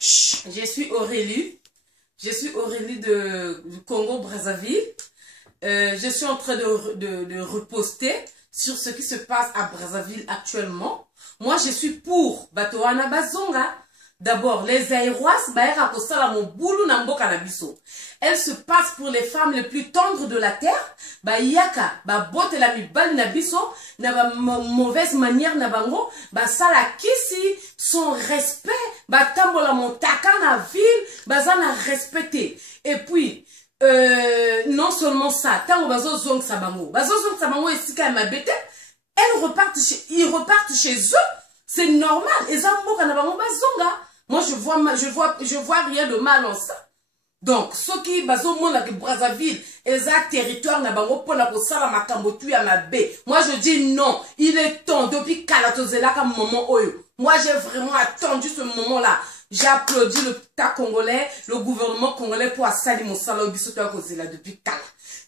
Je suis Aurélie. Je suis Aurélie du Congo-Brazzaville. Je suis en train de reposter sur ce qui se passe à Brazzaville actuellement. Moi, je suis pour Batoana Bazonga. D'abord, les Aïroas, elle se passe pour les femmes les plus tendres de la terre. Ba yaka, ba bote la mi bal na biso, na ba mauvaise manière na bango, ba sala kisi, son respect, ba tambola montaka na ville, ba zana respecté. Et puis, non seulement ça, tango bazo zong sa bango et sika ma bête, ils repartent chez eux, c'est normal. Et ça mboka na bango bazonga. Moi, je vois rien de mal en ça. Donc, ceux qui baso mona que Brazzaville, exact territoire na bango pona ko sala makambo tu ya mabe. Moi, je dis non. Il est temps depuis Kalatozela comme moment oyo. Moi, j'ai vraiment attendu ce moment-là. J'applaudis le ta congolais, le gouvernement congolais pour assali mon salo biso to kozela depuis kala.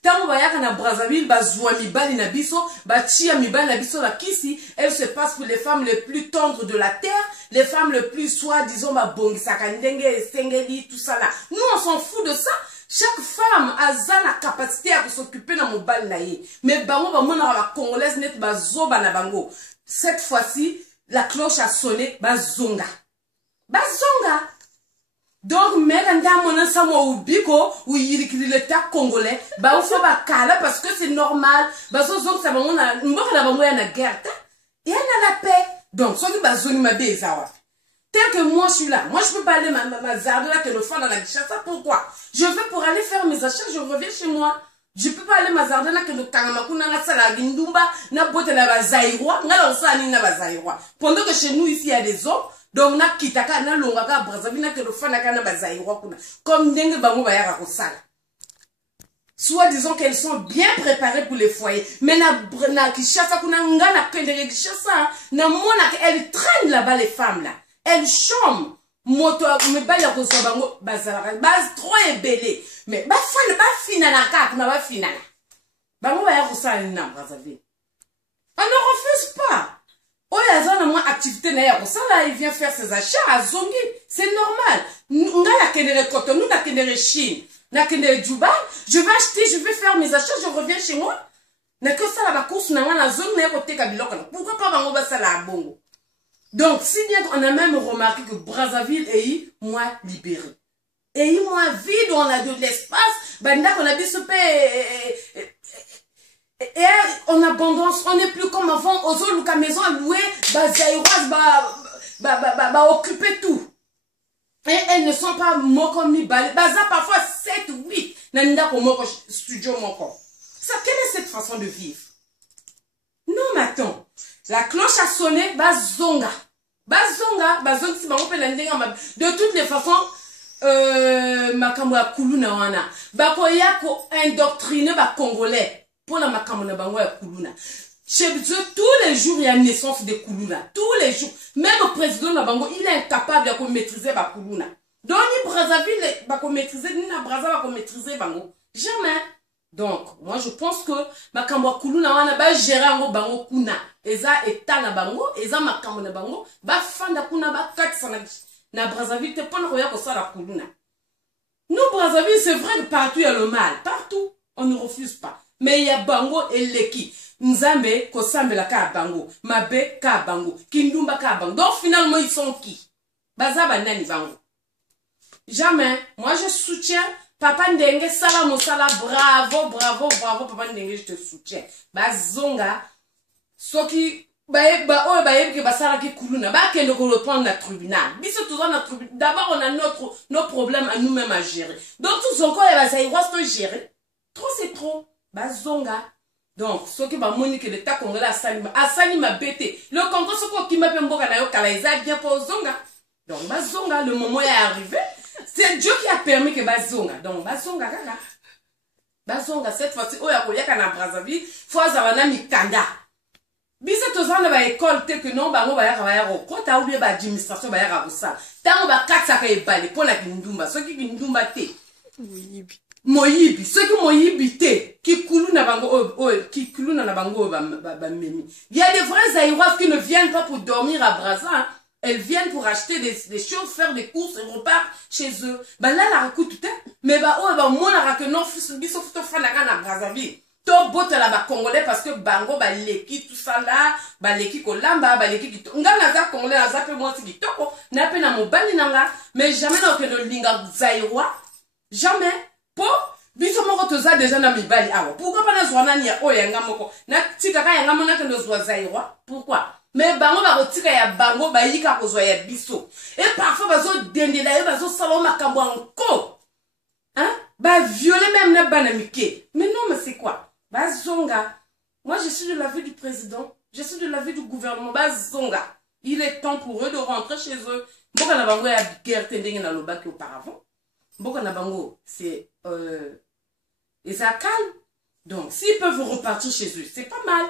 Tango bayaka na Brazzaville bazwa mibali na biso, ba chia mibali na biso la kisi, elle se passe pour les femmes les plus tendres de la terre, les femmes les plus soi-disant ba bongisaka ndenge sengeli tout ça là. Nous on s'en fout de ça. Chaque femme a la capacité à s'occuper dans mon bal na ye. Mais bango ba mona ba congolaise net ba zoba na bango. Cette fois-ci, la cloche a sonné bazonga. Bazonga. Donc, mais quand on a ça, ou biko, ou l'État congolais, bah, on fait ba kala parce que c'est normal. Bah, ça, ça, on a, la guerre, et on a la paix. Donc, ce qui bazongi ma bézawa. Tel que moi, je suis là. Moi, je peux pas aller ma zarde là, que le fan dans la Kinshasa. Pourquoi? Je vais pour aller faire mes achats, je reviens chez moi. Je peux pas aller ma zarde là, que le Kangamakuna, na sala gindumba, na bote la bazaïrois, na la osani na bazaïrois. Pendant que chez nous, ici, il y a des hommes. Donc, na kitaka na longaka Brazzaville na que le fan na bazaïrois kuna. Comme ndenge bango bayaka kosala. Soit disons qu'elles sont bien préparées pour les foyers. Mais na Kinshasa kuna nga na kendere Kinshasa, na mona elle traîne là-bas les femmes là. Elles chôment. Moto me ba ya koso bango bazala base trop ébélé. Mais ba fan ba finana ka na ba finana. Bango bayaka kosala na Brazzaville. On ne refuse pas. Oh, il y a une activité na ça là, il vient faire ses achats à Zongi. C'est normal. Nous na kendere coton, nous na kendere Chine, na kendere Dubaï. Je vais acheter, je vais faire mes achats, je reviens chez moi. Na que ça la course na la zone na côté kabiloko. Pourquoi pas bango ba ça la bongo? Donc si bien qu'on a même remarqué que Brazzaville est moins libéré. Et moins vide, on a de l'espace, banda qu'on a dit ce et en abondance, on n'est plus comme avant, aux autres maison à louer, occuper tout. Et elles ne sont pas moko mi balé, baza parfois 7 ou 8, nanda ko moko studio moko. Ça, quelle est cette façon de vivre? Non, mais attends, la cloche a sonné, bazonga, si bango pe ndenga de toutes les façons, makambo ya kuluna wana, bakoya ko indoctriner ba congolais. Pour la makamona bango ya kuluna. Chez Dieu, tous les jours, il y a naissance de kuluna. Tous les jours. Même le président de bango, il est incapable de maîtriser ba kuluna. Donc, ni Brazzaville, ba maîtriser, ni na Brazzaville, ba maîtriser bango. Jamais. Donc, moi, je pense que makambo kuluna wana ba gérer ango bango kuna. Eza état na bango, eza makambo na bango, ba fanda kuna ba katsa na Brazzaville, te pona koya ko sala kuluna. Nous, Brazzaville, c'est vrai que partout il y a le mal. Partout. On ne refuse pas. Mais il y a bango et leki. Nzambe, kosambe la ka bango. Mabe ka bango. Kindumba ka bango. Donc finalement, ils sont qui? Bazaba nani bango. Jamais. Moi, je soutiens. Papa Ndenge, sala mosala, bravo, Papa Ndenge, je te soutiens. Bazonga. Soki, ke basara ki kuluna. Kende ko reprendre la tribunal. Biso toujours na tribunal. D'abord, on a nos problèmes à nous-mêmes à gérer. Donc, tout son corps, il va se gérer. Trop, c'est trop. Bazonga. Donc, ce qui va monique l'État congolais asali ma bête. Le Congo, ce qui m'a fait mboka na yo kalaïza bien pour zonga. Donc, bazonga, le moment est arrivé. C'est Dieu qui a permis que bazonga. Donc, bazonga, gaga. Bazonga, cette fois-ci, oh, ya koyaka na Brazzaville, faut azavana mikanda. Bisa tozana ba école te que non, bango ba ya kota ou bien ba administration ba ya kosa. Tango ba katsa ka ebale pona kindumba. Ce qui kindumba te. Oui. Moyibi, ceux qui moyibi te, qui coulent na bango, qui coulent na bango, memi. Il y a des vrais Aïrois qui ne viennent pas pour dormir à Brazza. elles viennent pour acheter des choses, faire des courses, et repartent chez eux. Bah là, la raconte tout, mais bah, oh, bah, moi, la raconte, non, biso, faut faire la canne à Brazzaville. To bote la ba congolais parce que bango, bah, l'équipe, tout ça là, bah, l'équipe kolamba, bah, l'équipe qui nga na za congolais, na za pe moi, si qui toko, na pe na mobali nanga, mais jamais na okendo linga zairwa, jamais, po, biso moko toza déjà na mibali, awa, pourquoi pas na zwana ni ya o yanga moko, na tika ka yanga mona kendo zwa zairwa, pourquoi? Mais bango ba kotika ya bango ba yika kozwa ya biso. Et parfois bazo dendela yo bazo sala makambo anko. Hein? Ba violer même na banamike. Mais non, mais c'est quoi? Ba zonga. Moi je suis de l'avis du président, je suis de l'avis du gouvernement. Ba zonga. Il est temps pour eux de rentrer chez eux. Mboka na bango ya guerre tendenge na lobaki auparavant. Mboka na bango c'est et ça calme. Donc s'ils peuvent repartir chez eux, c'est pas mal.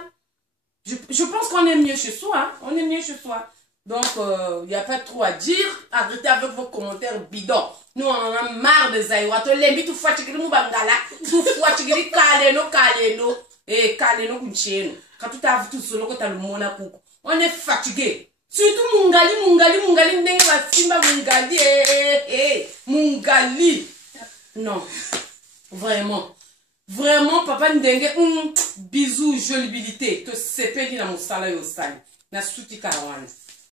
Je pense qu'on est mieux chez soi, hein? On est mieux chez soi. Donc, il n'y a pas trop à dire. Arrêtez avec vos commentaires bidons. Nous, on en a marre des aïwa. Tu l'aimes, tu fais tu bangala. Tu fais tu kaleno. Et kaleno kuncheno. Quand tu as vu tout solo, quand tu as le monaco. On est fatigué. Surtout mungali, nengue wa simba mungali. Mungali. Non. Vraiment. Vraiment, papa Ndenge, bisous, jolibilité, te sepeli na musala yo sali. Na suti karawani.